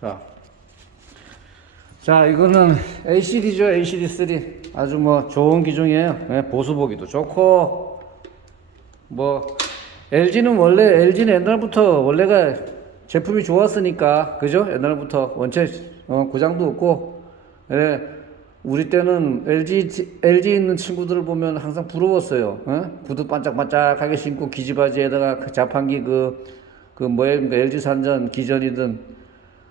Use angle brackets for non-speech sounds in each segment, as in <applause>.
자. 자, 이거는 ACD죠, ACD3. 아주 뭐 좋은 기종이에요. 예, 보수 보기도 좋고, 뭐, LG는 원래, LG는 옛날부터 원래가 제품이 좋았으니까, 그죠? 옛날부터 원체, 어, 고장도 없고, 예, 우리 때는 LG, LG 있는 친구들을 보면 항상 부러웠어요. 어? 구두 반짝반짝하게 신고 기지바지에다가 그 자판기 그, 그그 LG 산전 기전이든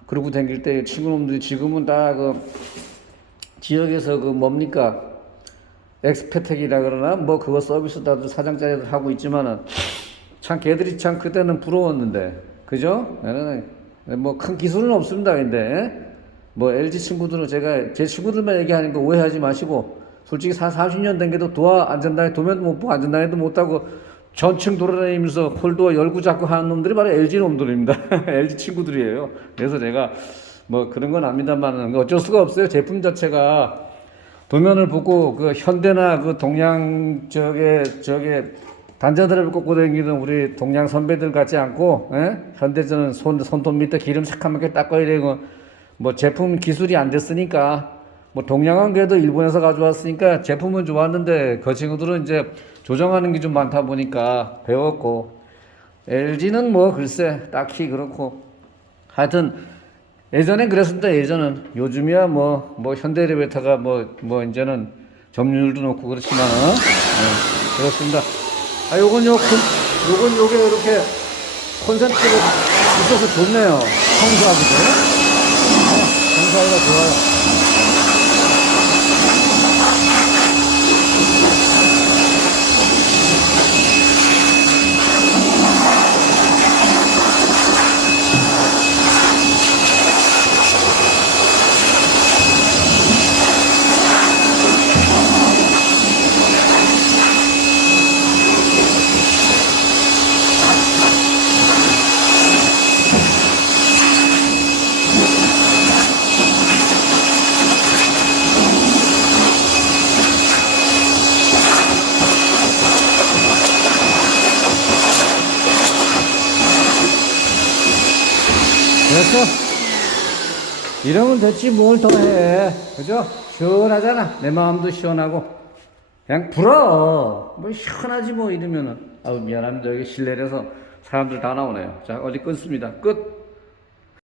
그러고 다닐 때 친구놈들이 지금은 다 그 지역에서 그 뭡니까? 엑스페텍이라 그러나 뭐 그거 서비스 다들 사장짜리들 하고 있지만은 참 걔들이 참 그때는 부러웠는데. 그죠? 뭐 큰 기술은 없습니다 근데. 뭐 LG 친구들은 제가 제 친구들만 얘기하는 거 오해하지 마시고 솔직히 4, 30년 된 게도 도와 안전당에 도면도 못 보고 안전당에도 못 하고 전층 돌아다니면서 홀도어 열고 잡고 하는 놈들이 바로 LG 놈들입니다. <laughs> LG 친구들이에요. 그래서 제가 뭐 그런 건 압니다만 어쩔 수가 없어요. 제품 자체가 도면을 보고 그 현대나 그 동양 저게 저게 단자들을 꽂고 다니는 우리 동양 선배들 같지 않고 예? 현대전은 손 손톱 밑에 기름 새카맣게 닦아야 되고 뭐 제품 기술이 안 됐으니까 뭐 동양은 그래도 일본에서 가져왔으니까 제품은 좋았는데 그 친구들은 이제 조정하는 게 좀 많다 보니까 배웠고 LG는 뭐 글쎄 딱히 그렇고. 하여튼 예전엔 그랬습니다 예전은. 요즘이야 뭐뭐 현대레베타가 뭐뭐 이제는 점유율도 높고 그렇지만은 네, 그렇습니다. 아 요건 요 콘- 요건 요게 이렇게 콘센트가 있어서 좋네요. 청소하기도. 아, 청소하기가 좋아요 됐어. 이러면 됐지 뭘 더 해. 그죠? 시원하잖아. 내 마음도 시원하고. 그냥 불어. 뭐 시원하지 뭐 이러면은. 아우 미안합니다. 여기 실내라서 사람들 다 나오네요. 자 어디 끊습니다. 끝.